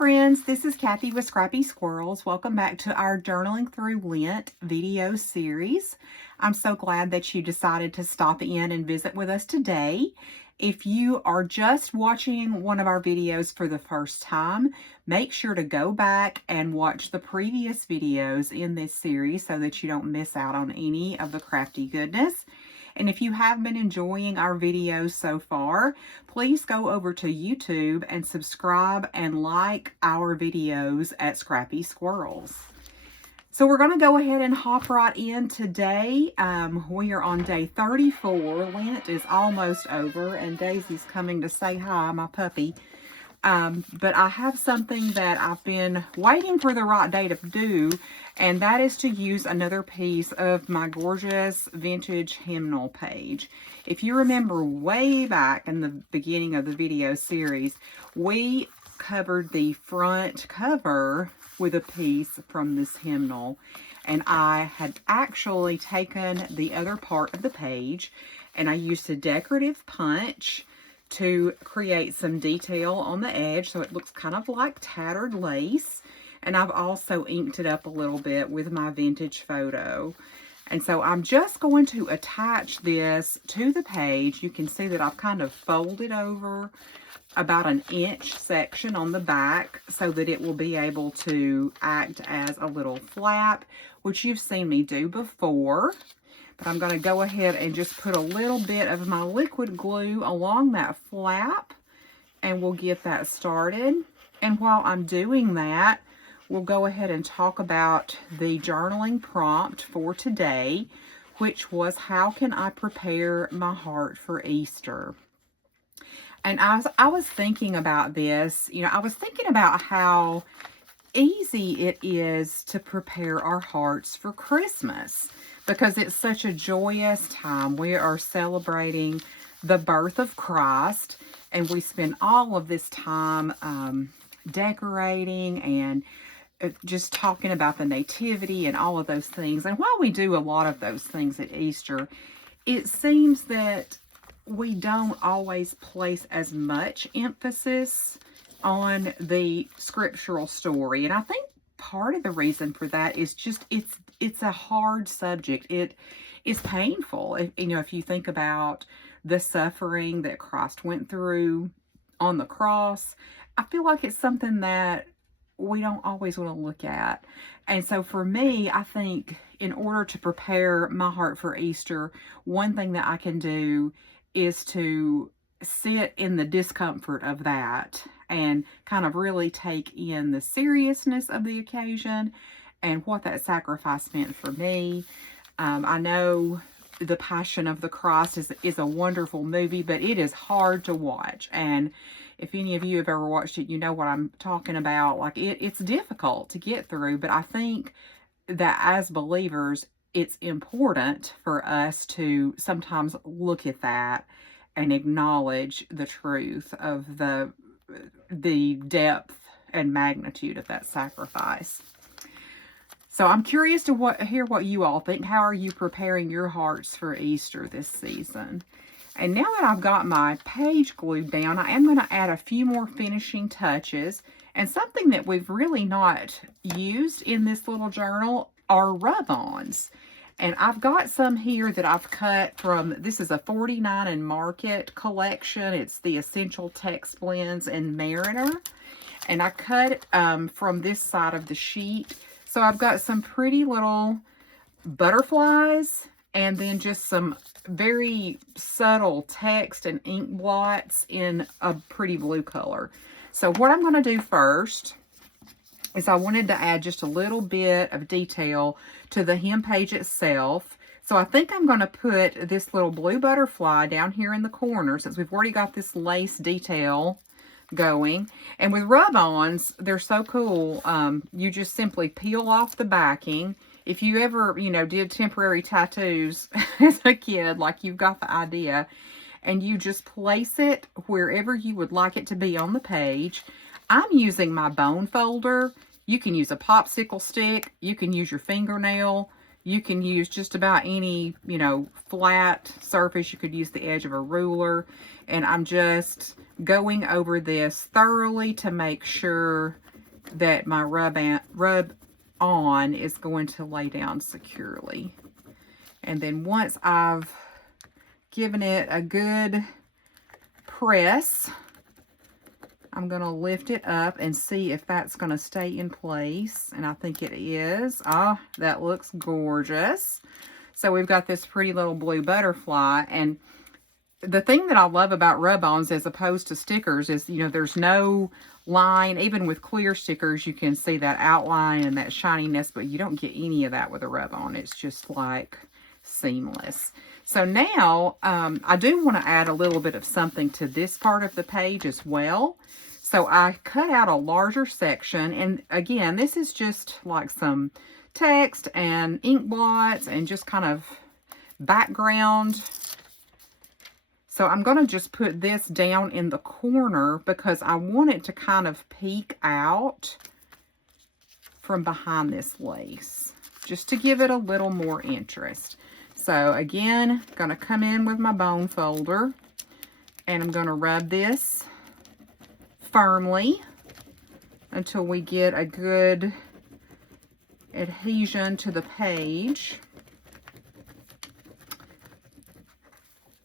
friends, this is Kathy with Scrappy Squirrels. Welcome back to our Journaling Through Lent video series. I'm so glad that you decided to stop in and visit with us today. If you are just watching one of our videos for the first time, make sure to go back and watch the previous videos in this series so that you don't miss out on any of the crafty goodness. And if you have been enjoying our videos so far, please go over to YouTube and subscribe and like our videos at Scrappy Squirrels. So we're going to go ahead and hop right in today. We are on day 34. Lent is almost over, and Daisy's coming to say hi, my puppy. But I have something that I've been waiting for the right day to do, and that is to use another piece of my gorgeous vintage hymnal page. If you remember way back in the beginning of the video series, we covered the front cover with a piece from this hymnal, and I had actually taken the other part of the page and I used a decorative punch to create some detail on the edge so it looks kind of like tattered lace. And I've also inked it up a little bit with my vintage photo. And so I'm just going to attach this to the page. You can see that I've kind of folded over about an inch section on the back so that it will be able to act as a little flap, which you've seen me do before. But I'm going to go ahead and just put a little bit of my liquid glue along that flap, and we'll get that started. And while I'm doing that, we'll go ahead and talk about the journaling prompt for today, which was, how can I prepare my heart for Easter? And I was thinking about this, I was thinking about how easy it is to prepare our hearts for Christmas, because it's such a joyous time. We are celebrating the birth of Christ, and we spend all of this time decorating and just talking about the nativity and all of those things. And while we do a lot of those things at Easter, it seems that we don't always place as much emphasis on the scriptural story. And I think part of the reason for that is just it's a hard subject. It is painful. If you think about the suffering that Christ went through on the cross, I feel like it's something that we don't always want to look at. And so for me, I think in order to prepare my heart for Easter, one thing that I can do is to sit in the discomfort of that and kind of really take in the seriousness of the occasion and what that sacrifice meant for me. I know The Passion of the Christ is a wonderful movie, but it is hard to watch. And if any of you have ever watched it, you know what I'm talking about. Like, it's difficult to get through, but I think that as believers, it's important for us to sometimes look at that and acknowledge the truth of the depth and magnitude of that sacrifice. So I'm curious to hear what you all think. How are you preparing your hearts for Easter this season? And now that I've got my page glued down, I am going to add a few more finishing touches. And something that we've really not used in this little journal are rub-ons. And I've got some here that I've cut from, this is a 49 and Market collection. It's the Essential Text Blends and Mariner. And I cut from this side of the sheet. So I've got some pretty little butterflies and then just some very subtle text and ink blots in a pretty blue color. So what I'm going to do first is I wanted to add just a little bit of detail to the hem page itself. So I think I'm going to put this little blue butterfly down here in the corner, since we've already got this lace detail going. And with rub-ons, they're so cool. You just simply peel off the backing. If you ever, did temporary tattoos as a kid, like, you've got the idea, and you just place it wherever you would like it to be on the page. I'm using my bone folder. You can use a popsicle stick. You can use your fingernail. You can use just about any, flat surface. You could use the edge of a ruler. And I'm just going over this thoroughly to make sure that my rub on is going to lay down securely. And then once I've given it a good press, I'm going to lift it up and see if that's going to stay in place. And I think it is. Ah, that looks gorgeous. So we've got this pretty little blue butterfly. And the thing that I love about rub-ons as opposed to stickers is, you know, there's no line. Even with clear stickers, you can see that outline and that shininess, but you don't get any of that with a rub-on. It's just like seamless. So now I do want to add a little bit of something to this part of the page as well. So I cut out a larger section, and again, this is just like some text and ink blots and just kind of background. So I'm going to just put this down in the corner because I want it to kind of peek out from behind this lace, just to give it a little more interest. So again, going to come in with my bone folder, and I'm going to rub this firmly until we get a good adhesion to the page.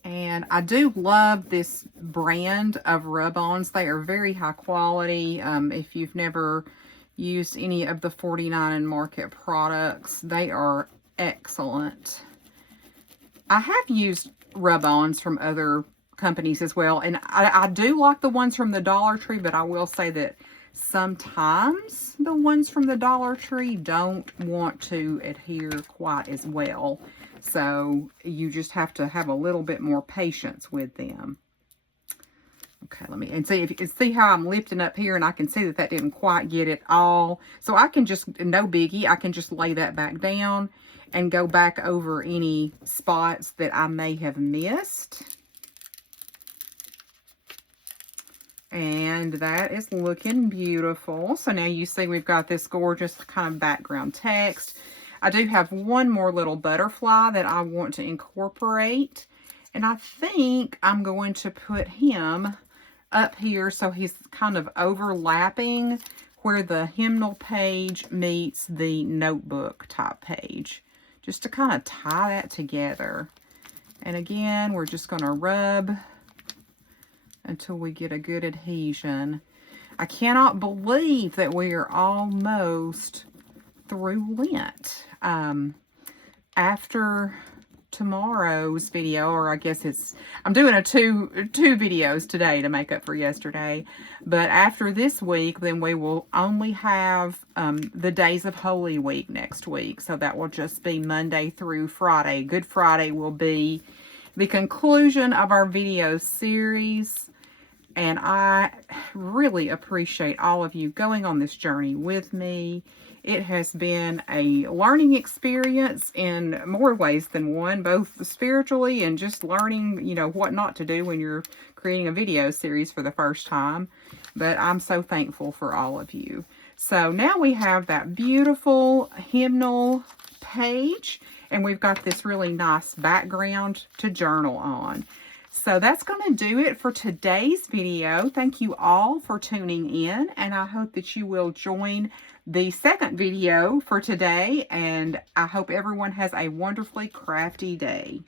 And I do love this brand of rub-ons. They are very high quality. If you've never used any of the 49 and Market products, they are excellent. I have used rub-ons from other companies as well, and I do like the ones from the Dollar Tree, but I will say that sometimes the ones from the Dollar Tree don't want to adhere quite as well. So you just have to have a little bit more patience with them. Okay, let me, and see if you can see how I'm lifting up here, and I can see that that didn't quite get it all. So I can just, no biggie, I can just lay that back down and go back over any spots that I may have missed. And that is looking beautiful. So now you see we've got this gorgeous kind of background text. I do have one more little butterfly that I want to incorporate. And I think I'm going to put him up here so he's kind of overlapping where the hymnal page meets the notebook type page, just to kind of tie that together. And again, we're just going to rub until we get a good adhesion. I cannot believe that we are almost through Lent. After tomorrow's video, or I guess it's, I'm doing two videos today to make up for yesterday, but after this week, then we will only have the days of Holy Week next week. So that will just be Monday through Friday. Good Friday will be the conclusion of our video series. And I really appreciate all of you going on this journey with me. It has been a learning experience in more ways than one, both spiritually and just learning, you know, what not to do when you're creating a video series for the first time. But I'm so thankful for all of you. So now we have that beautiful hymnal page, and we've got this really nice background to journal on. So that's going to do it for today's video. Thank you all for tuning in, and I hope that you will join the second video for today, and I hope everyone has a wonderfully crafty day.